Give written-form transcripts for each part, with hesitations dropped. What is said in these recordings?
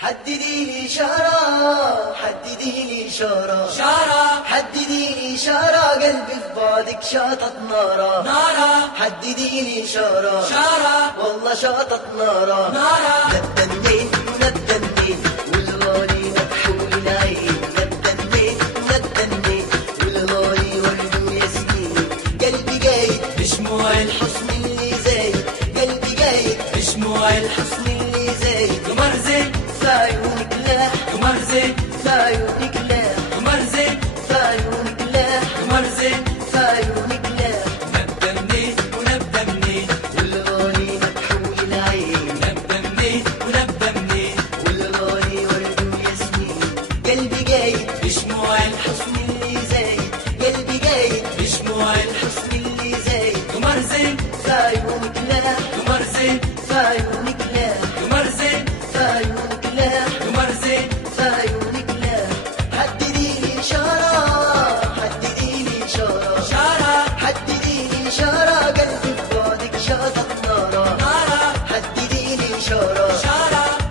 حددي لي إشارة، حددي لي إشارة، حددي لي إشارة، قلبي في بعدك شاطت نارة، حددي لي إشارة، والله شاطت نارة، ندنين ندنين والغالي مكحول العين، ندنين ندنين والغالي ورد وياسمين، قلبي جايد بشموع الحسن اللي زايد، قلبي جايد بشموع الحسن اللي زايد، قمر زين في عيونك لاح، قمر زين في عيونك لاح، قمر زين في عيونك لاح، قمر زين في عيونك لاح، نبدأ منين ونبدأ منين والغالي مكحول العين، نبدأ منين ونبدأ منين والغالي ورد وياسمين، قلبي جايد بشموع الحسن اللي زايد، قلبي جايد بشموع الحسن اللي زايد، قمر زين في عيونك لاح، قمر زين في عيونك لاح، قمر زين في عيونك لاح، قمر زين في عيونك لاح، حددي لي إشارة، حددي لي إشارة، حددي لي إشارة، قلبي في بعدك شاطت نارة، حددي لي إشارة،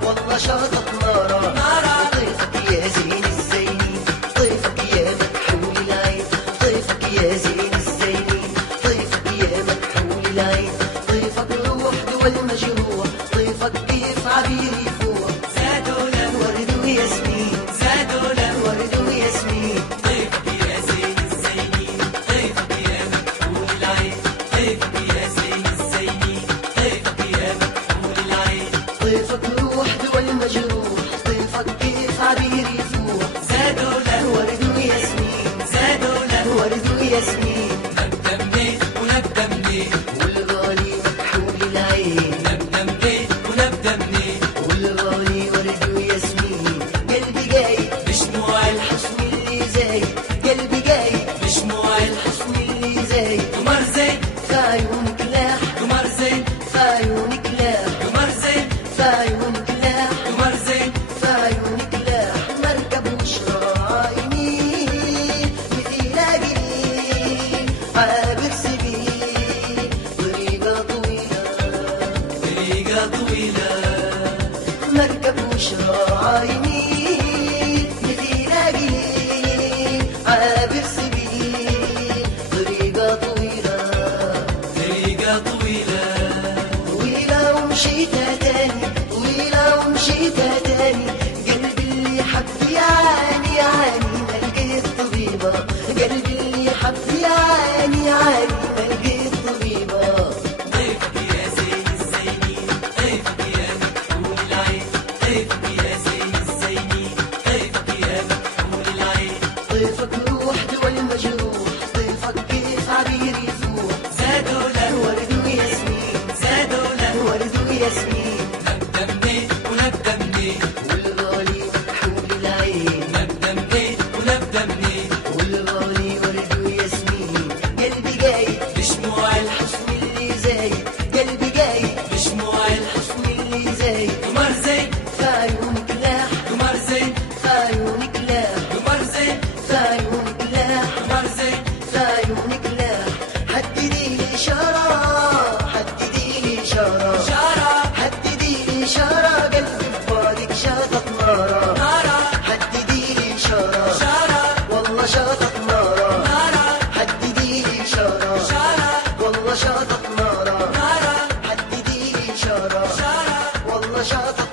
والله شاطت نارة، طيفك يا زين الزينين، طيفك يا مكحول العين، طيفك يا زين الزينين، طيفك يا مكحول العين، طيفك روح دول مجروح، طيفك كيف عبير يفوح، زادوا له ورد وياسمين، زادوا له ورد وياسمين، طيفك يا زين الزينين، طيفك يا مكحول العين، طيفك يا زين الزينين، طيفك يا مكحول العين، طيفك روح دول مجروح، طيفك كيف عبير يفوح، زادوا له ورد وياسمين، زادوا له ورد وياسمين، نبدأ منين ونبدأ منين والغالي مكحول العين، نبدأ منين ونبدأ منين والغالي ورد وياسمين، قلبي جايد بشموع الحسن اللي زايد، قلبي جايد بشموع الحسن اللي زايد، قمر زين في عيونك لاح، قمر زين في عيونك لاح، قمر زين في عيونك لاح، قمر زين في عيونك لاح، مركب وشرايني مثل لاقي عابر سبيل، طريقة طويلة، طريقة طويلة مركب وشرايني مثل لاقي عابر سبيل، طريقة طويلة، طريقة طويلة طويلة ومشيتها تاني، طويلة ومشيتها تاني، قلبي اللي حب يعاني يعاني ما لقيت طبيبة، قلبي اللي حب يعاني يعاني ما لقيت طبيبة، طيفك يا زين الزينين، طيفك يا مكحول العين، طيفك يا زين الزينين، طيفك يا مكحول العين، طيفك روح دول مجروح، طيفك كيف عبير يفوح، زادوا له ورد وياسمين، زادوا له ورد وياسمين، نبدأ منين ونبدأ منين والغالي مكحول العين، نبدأ منين ونبدأ منين والغالي ورد وياسمين، قلبي جايد بشموع الحسن اللي زايد، قلبي جايد بشموع الحسن اللي زايد، قمر زين في عيونك لاح، قمر زين في عيونك لاح، قمر زين في عيونك لاح، قمر زين في عيونك لاح، حددي لي إشارة، حددي لي إشارة، حددي لي إشارة، قلبي في بعدك شاطت نارة، حددي لي إشارة، والله شاطت نارة، حددي لي إشارة، والله شاطت نارة، حددي لي إشارة، والله شاطت